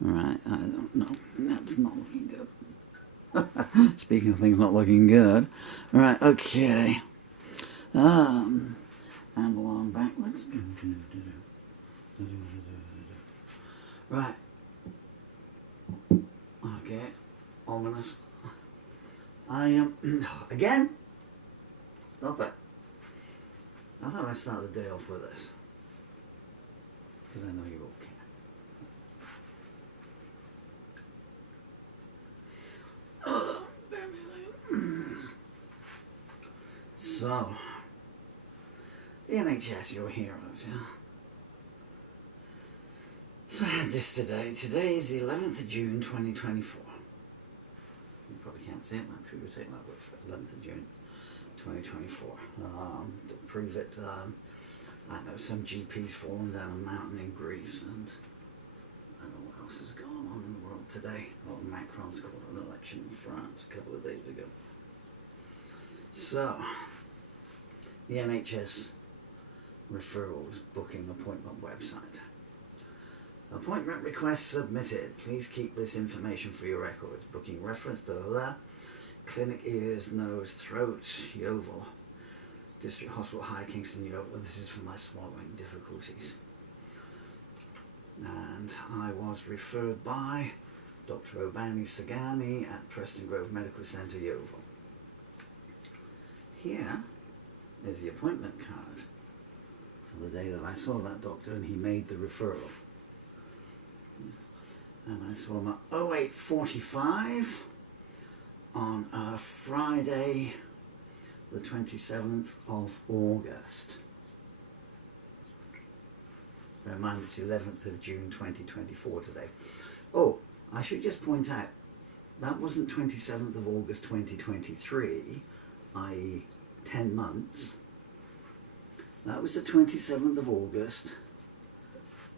Right, I don't know. That's not looking good. Speaking of things not looking good. Right, okay. And along backwards. Right. Okay. Ominous. I am... again? Stop it. I thought I'd start the day off with this. Because I know you all can. So, the NHS, your heroes, yeah? So I had this today. Today is the 11th of June 2024. You probably can't see it, but I'm sure you'll take my word for it. 11th of June 2024. To prove it, I know some GP's fallen down a mountain in Greece, and I don't know what else has gone on in the world today. Well, Macron's called an election in France a couple of days ago. So, the NHS referrals booking appointment website. Appointment request submitted. Please keep this information for your records. Booking reference, clinic, ears, nose, throat, Yeovil, District Hospital, High Kingston, Yeovil. This is for my swallowing difficulties. And I was referred by Dr. Obani Sagani at Preston Grove Medical Centre, Yeovil. Here is the appointment card for the day that I saw that doctor and he made the referral. And I saw him at 08:45 on Friday the 27th of August. Bear in mind it's the 11th of June 2024 today. Oh, I should just point out, that wasn't 27th of August 2023, i.e. 10 months. That was the 27th of August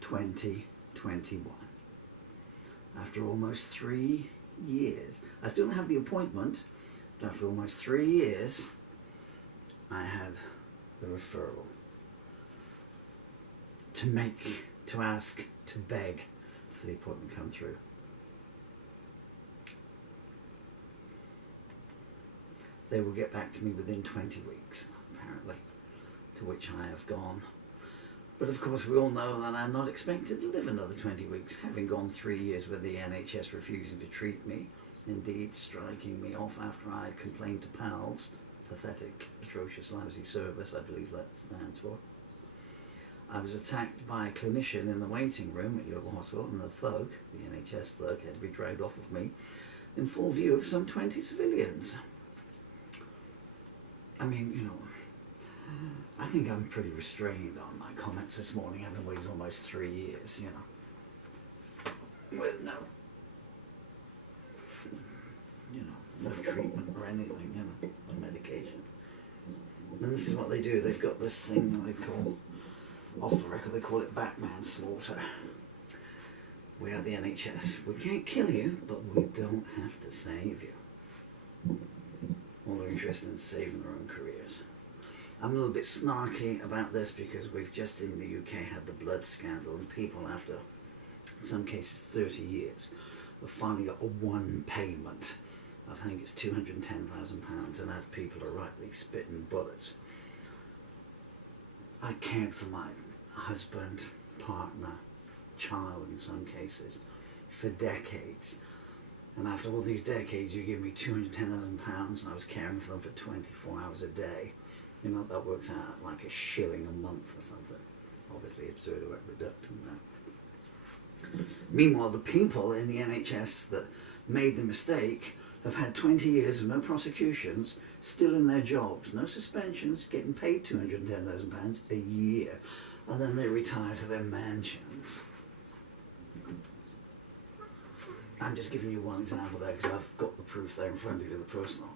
2021. After almost 3 years. I still don't have the appointment, but after almost 3 years, I had the referral. To ask, to beg for the appointment to come through. They will get back to me within 20 weeks, apparently, to which I have gone. But of course we all know that I'm not expected to live another 20 weeks, having gone 3 years with the NHS refusing to treat me, indeed striking me off after I complained to PALS, pathetic, atrocious, lousy service, I believe that stands for. I was attacked by a clinician in the waiting room at Yeovil Hospital, and the thug, the NHS thug, had to be dragged off of me in full view of some 20 civilians. I mean, you know, I think I'm pretty restrained on my comments this morning, having waited almost 3 years, you know. With no treatment or anything, you know, no medication. And this is what they do. They've got this thing that they call, off the record, they call it Batman slaughter. We are the NHS. We can't kill you, but we don't have to save you. All they're interested in saving their own careers. I'm a little bit snarky about this because we've just in the UK had the blood scandal, and people after, in some cases, 30 years, have finally got a one payment. I think it's £210,000, and as people are rightly spitting bullets. I cared for my husband, partner, child in some cases, for decades. And after all these decades, you give me £210,000 and I was caring for them for 24 hours a day. You know, that works out like £1 a month or something. Obviously absurd reduction now. Meanwhile, the people in the NHS that made the mistake have had 20 years of no prosecutions, still in their jobs, no suspensions, getting paid £210,000 a year, and then they retire to their mansions. I'm just giving you one example there because I've got the proof there in front of you, the personal.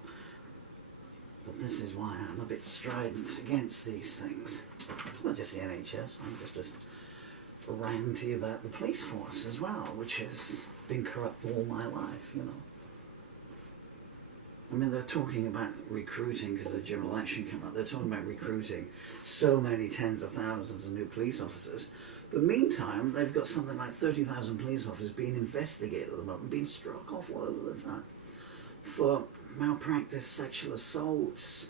But this is why I'm a bit strident against these things. It's not just the NHS, I'm just as ranty about the police force as well, which has been corrupt all my life, you know. I mean, they're talking about recruiting because the general election came up. They're talking about recruiting so many tens of thousands of new police officers But meantime, they've got something like 30,000 police officers being investigated at the moment, being struck off all over the time for malpractice, sexual assaults,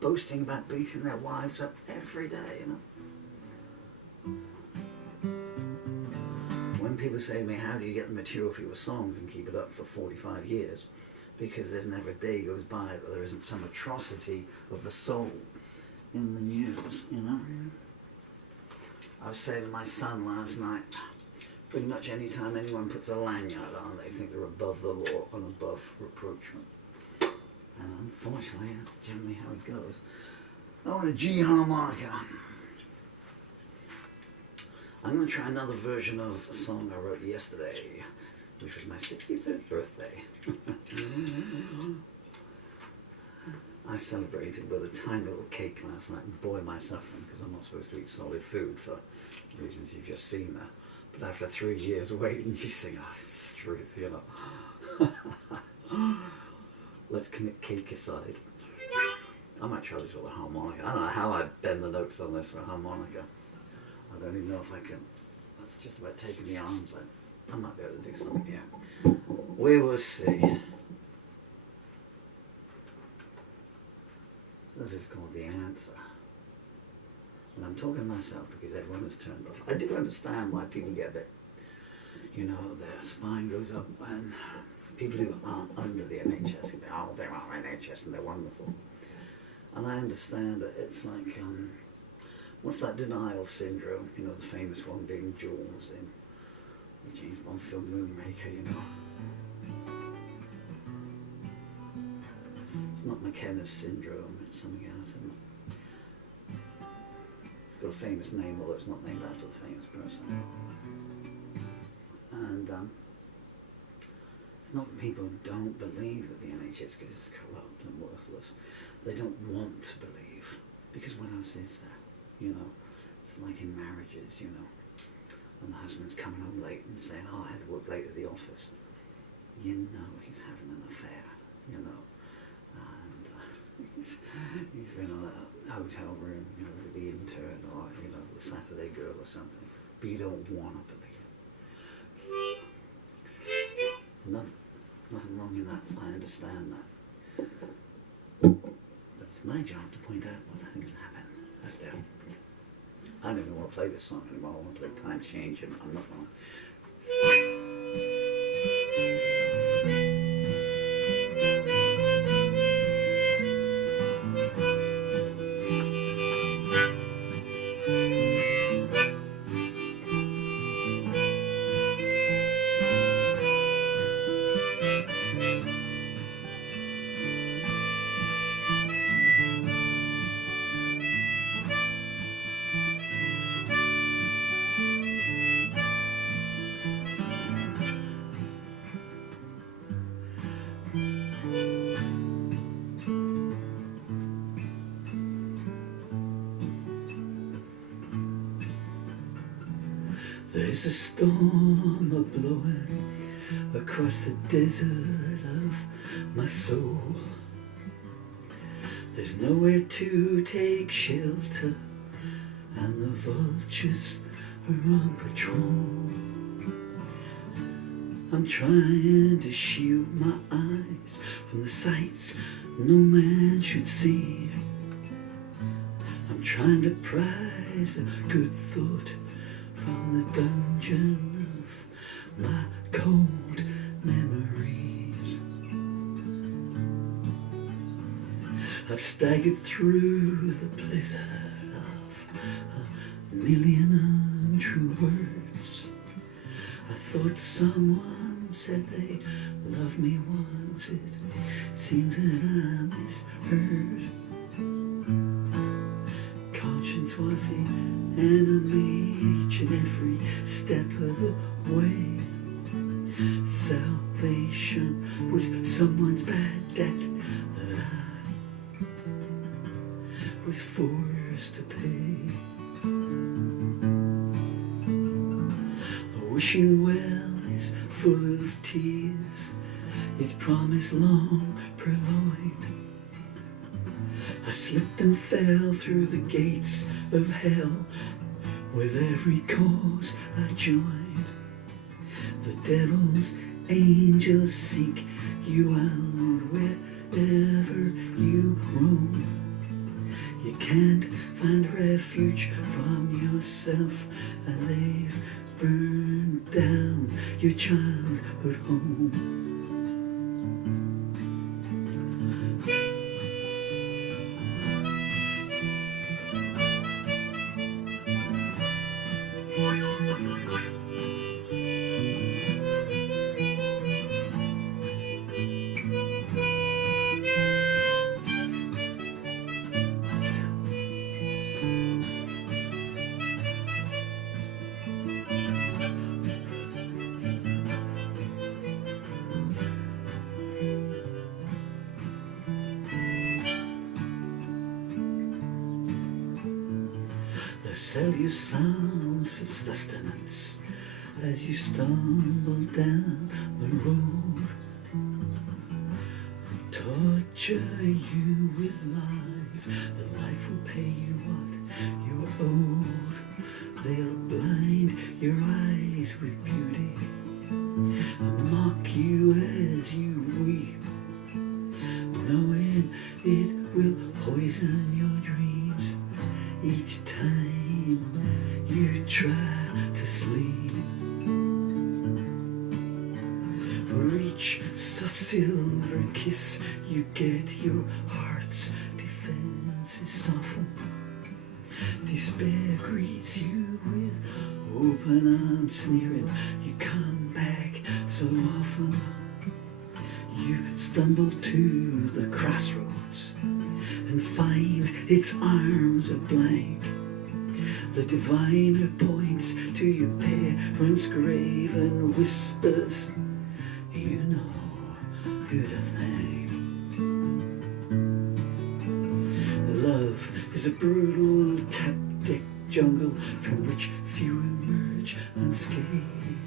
boasting about beating their wives up every day, you know. When people say to me, how do you get the material for your songs and keep it up for 45 years? Because there's never a day goes by that there isn't some atrocity of the soul in the news, you know. I was saying to my son last night, pretty much any time anyone puts a lanyard on, they think they're above the law and above reproachment. And unfortunately, that's generally how it goes. I want a G harmonica. I'm going to try another version of a song I wrote yesterday, which was my 63rd birthday. I celebrated with a tiny little cake last night, and boy am I suffering because I'm not supposed to eat solid food for reasons you've just seen there. But after 3 years waiting, you think, oh, it's the truth, you know. Let's commit cake aside. I might try this with a harmonica. I don't know how I bend the notes on this with a harmonica. I don't even know if I can. That's just about taking the arms out. I might be able to do something here. We will see. This is called The Answer. And I'm talking to myself because everyone has turned off. I do understand why people get a bit, you know, their spine goes up when people who aren't under the NHS, go, oh, they're on NHS and they're wonderful. And I understand that it's like, what's that denial syndrome? You know, the famous one being Jules in the James Bond film Moonraker, you know. It's not McKenna's syndrome, it's something else, isn't it? It's got a famous name, although it's not named after the famous person. And it's not that people don't believe that the NHS is corrupt and worthless. They don't want to believe, because what else is there? You know, it's like in marriages, you know, and the husband's coming home late and saying, oh, I had to work late at the office. You know he's having an affair, you know, and he's been in a hotel room, you know, with the intern or, you know, the Saturday girl or something, but you don't want to believe it. Nothing wrong in that, I understand that. But it's my job to point out what things happen. That's down. I don't even want to play this song anymore. I want to play Times Change, and I'm not going to. There's a storm a-blowing across the desert of my soul. There's nowhere to take shelter, and the vultures are on patrol. I'm trying to shield my eyes from the sights no man should see. I'm trying to prize a good thought from the dungeon of my cold memories. I've staggered through the blizzard of a million untrue words. I thought someone said they loved me once. It seems that I misheard. Conscience was the enemy each and every step of the way. Salvation was someone's bad debt that I was forced to pay. The wishing well is full of tears, its promise long purloined. I slipped and fell through the gates of hell With every cause I joined, the devil's angels seek you out wherever you roam. You can't find refuge from yourself, and they've burned down your childhood home. They sell you songs for sustenance as you stumble down the road. Torture you with lies that life will pay you what you're owed. They'll blind your eyes with beauty and mock you as you weep, knowing it will poison your dreams each time you try to sleep. For each soft silver kiss you get, your heart's defenses soften. Despair greets you with open arms sneering. You come back so often. You stumble to the crossroads and find its arms are blank. The diviner points to your parents' grave and whispers, you know who to thank. Love is a brutal tactic jungle from which few emerge unscathed.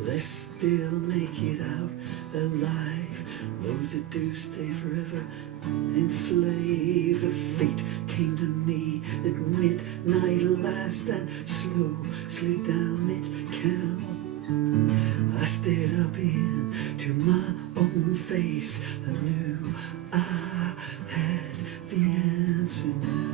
Less still make it out alive. Those that do stay forever enslaved. A fate came to me at midnight last and slid down its count. I stared up into my own face and knew I had the answer now.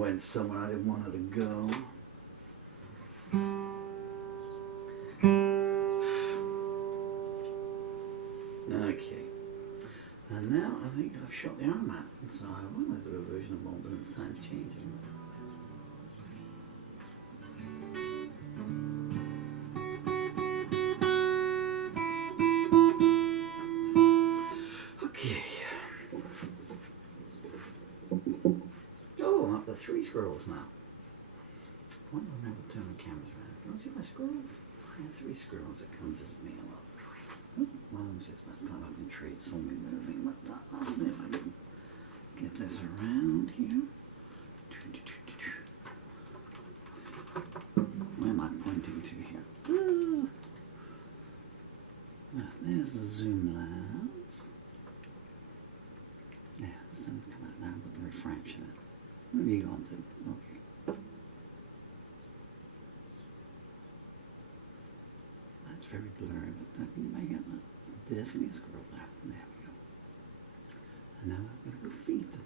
went somewhere I didn't want her to go. Okay. And now I think I've shot the arm out. So I want to do a version of one, but it's time's changing. Okay. Oh, I'm up to 3 squirrels now. Why do I never turn the cameras around? You want to see my squirrels? I have 3 squirrels that come visit me a lot. One of them's just about to climb up in the tree. It's all me moving, but I'll see if I can get this around here. Where am I pointing to here? Right, there's the zoom lens. Yeah, the sun's come out now, but the refraction. Where have you gone to? Okay. That's very blurry, but you may get that. Definitely a squirrel there. There we go. And now I'm going to go feed them.